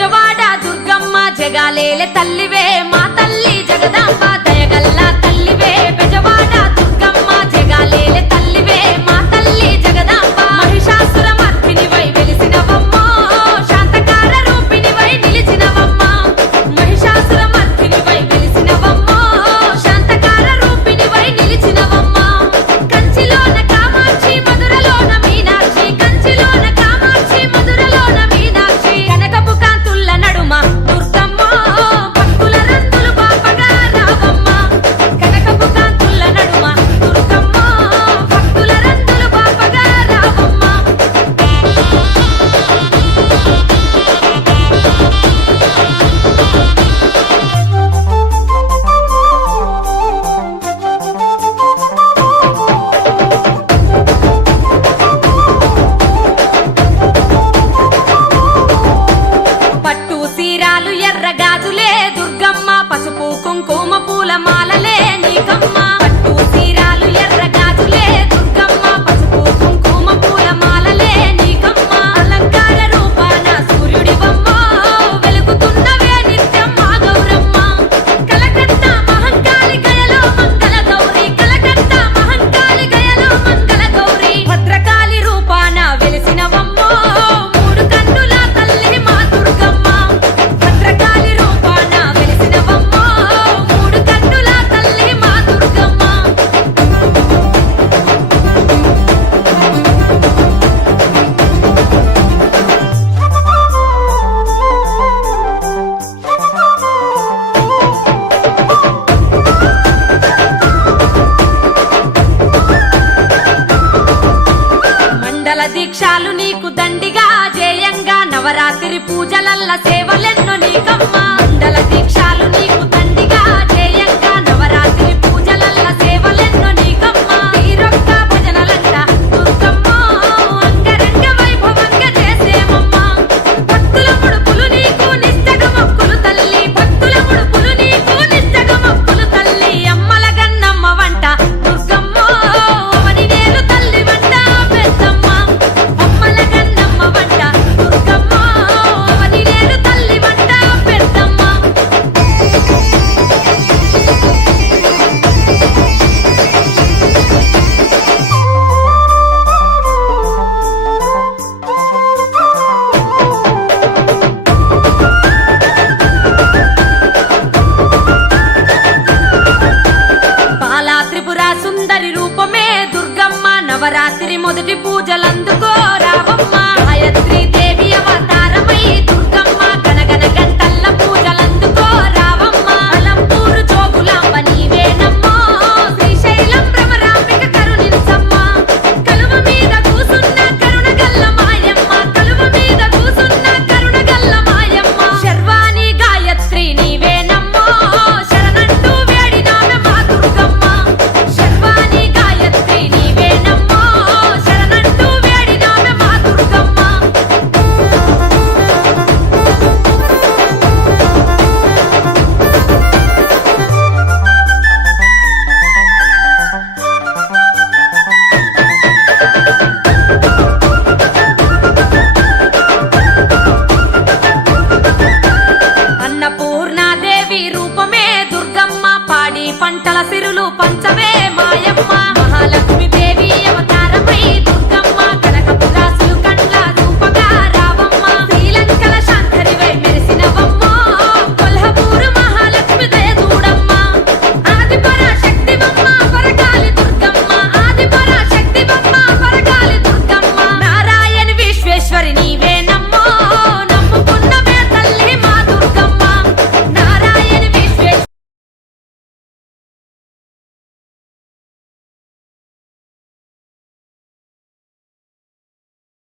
బెజవాడ దుర్గమ్మ జగాలేలే తల్లివే మా తల్లి జగదాంబ దయగల్ల తల్లివే బెజవాడ దుర్గమ్మ జగాలేలే తల్లివే మా తల్లి జగదాంబ మహిషాసుర మర్దినివై వెలిసినవమ్మో శాంతకార రూపిణివై నిలిచినవమ్మ మహిషాసుర మర్దినివై వెలిసినవమ్మో శాంతకార రూపిణివై నిలిచినవమ్మ కంచిలోన కామాక్షి మధురలోన మీనాక్షి కంచిలోన కామాక్షి మధురలోన మీనాక్షి కనకపు కాంతుల్ల నడుమ దుర్గమ్మ భక్తుల రందులు బాపగా రావమ్మ కనకపు కాంతుల్ల నడుమ దుర్గమ్మ భక్తుల రందులు బాపగా రావమ్మ పట్టు సీరాలు ఎర్ర గాజులే దుర్గమ్మ పసుపు కుంకుమ పూల మాలలే నీకమ్మ పట్టు సీరాలు ఎర్ర గాజులే దుర్గమ్మ పసుపు కుంకుమ పూల మాలలే నీకమ్మ అలంకార రూపాన సూర్యుడివమ్మ వెలుగుతున్నవే నిత్యం మా గౌరమ్మ కలకత్తా మహంకాళి గయలో మంగళ గౌరి కలకత్తా మహంకాళి గయలో మంగళ గౌరి భద్రకాళి రూపాన వెలిసినవమ్మో మూడు కన్నుల తల్లి మా దుర్గమ్మ భద్రకాళి రూపాన వెలిసినవమ్మో మూడు కన్నుల తల్లి మా దుర్గమ్మ మండల దీక్షాలు నీకు దండిగా జేయంగా నవరాత్రి పూజలల్ల సేవలెన్నో నీకమ్మ మండల దీక్షాలు నీకు దండిగా జేయంగా నవరాత్రి పూజలల్ల సేవలెన్నో నీకమ్మ తీరొక్క భజనలంట దుర్గమ్మ అంగరంగ వైభవంగా చేసేమమ్మ భక్తుల ముడుపులు నీకు నిష్టగ మొక్కులు తల్లి భక్తుల ముడుపులు నీకు నిష్టగ మొక్కులు తల్లి అమ్మల గన్నమ్మ వంట దుర్గమ్మ అవని నేలు తల్లి వంట పెద్దమ్మ అమ్మల గన్నమ్మ వంట దుర్గమ్మ అవని నేలు తల్లి వంట పెద్దమ్మ బాలా త్రిపుర సుందరి రూపమే దుర్గమ్మ నవరాత్రి మొదటి పూజలందుకో రావమ్మ గాయత్రి దేవి అవతారమై దుర్గమ్మ గనగన గంటల్ల పూజలందుకో రావమ్మ అలంపూరు జోగులాంబ నీవేనమ్మో శ్రీశైలం భ్రమరాంబిక కరుణించమ్మ కలువ మీద కూసున్న కరుణగల్ల మాయమ్మ కలువ మీద కూసున్న కరుణగల్ల మాయమ్మ శర్వాణి గాయత్రి నీవేనమ్మో శరణంటూ వేడినామె మా దుర్గమ్మ శర్వాణి గాయత్రి నీవేనమ్మో శరణంటూ వేడినామె మా దుర్గమ్మ అన్నపూర్ణాదేవి రూపమే దుర్గమ్మ పాడి పంటల సిరులు